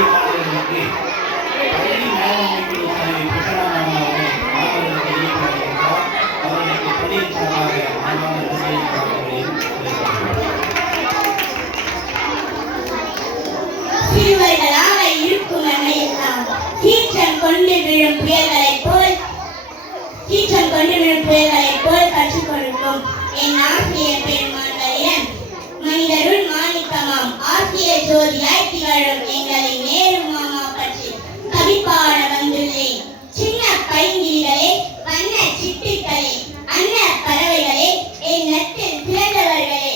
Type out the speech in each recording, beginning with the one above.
பள்ளி மாணவர்களுக்கு பள்ளி மேலாண்மை குழு தலைவி புஷராமன் அவர்கள் மாணவர்களுக்கு ஈடுபட்டிருக்கிறார். அவர்களுக்கு பள்ளியின் சார்பாக மாணவர்கள் சிறுவர்களாக இருக்கும் நம்மையெல்லாம் சீற்றம் கொண்டு விழும் புயல்களைப் போல் கற்றுக் கொடுக்கும் என் ஆசிரியர் பெருமாள்களிடம் மனிதருள் மாணிக்கமாம் ஆசிரியர் ஜோதியாய் திகழும் எங்களின் நேரு மாமா பற்றி கவிப்பாட வந்துள்ளேன். சின்ன பைங்கிரிகளே, வண்ண சிட்டுக்களே, அன்ன பறவைகளே, என் நட்டில் பிறந்தவர்களே,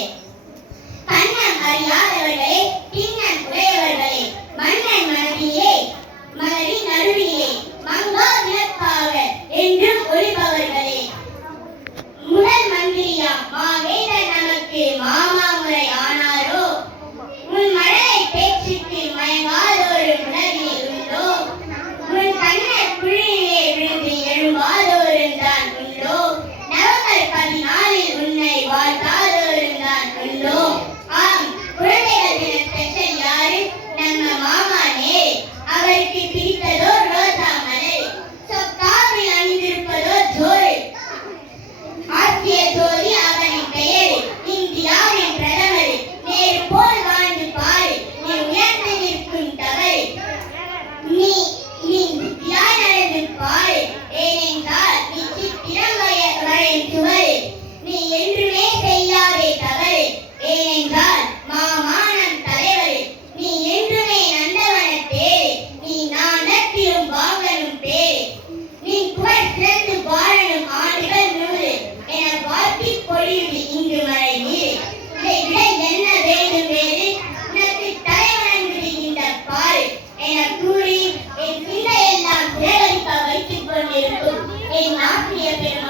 கண்ணம் அறியாதவர்களே, பின்னம் உடையவர்களே, மன்னன் மலரின் நடுவிலே மங்கா விளக்காக என்றும் ஒளிபவர்களே, முதல் மந்திரியாம் மாவேந்தர் நமக்கு மாமாமுறை ஆனாரோ, உன் மழலை பேச்சுக்கு மயங்காதோரு உலகில் உண்டோ, உன் கண்ணர் குழியிலே விழுந்து எழும்பாதோருந்தான் உண்டோ, நவம்பர் 14 உன்னை வாழ்த்தாதோருந்தான் உண்டோ. ஆம், குழந்தைகள் தின ஸ்பெஷல் யாரு? நம்ம மாமா நேரு. அவருக்கு பிடித்ததோ ரோஜா மலர், சொக்காவில் அணிந்திருப்பதோ ஜோறு. ஆசிரியர் ஜோதி அவனின் பெயர், இந்தியாவின் பிரதமர். நேரு போல் வாழ்ந்து பாரு, நீ உயர்ந்து நிற்கும் தவறு. நீ புத்தியாய் நடந்து பாரு, ஏனென்றால் நீ சித்திரம் வரையும் சுவரு. நீ என்றுமே செய்யாதே தவறு, ஏனென்றால் மாமானம் தலைவர். நீ என்றுமே நந்தவன தேரு, நீ நாணத்திலும் வாங்கனும் பேரு. நீ புகழ் சிறந்து வாழணும் ஆண்டுகள் 100 என வாழ்த்தி பொழியுது இங்கு மழை நீர். இதை விட என்ன வேண்டும் வேறு? உனக்கு தலைவணங்குது இந்த பாரு என கூறி என் சிந்தையெல்லாம் சேகரிக்க வைத்துக் கொண்டிருக்கும் என் ஆசிரியர் பெருமாள்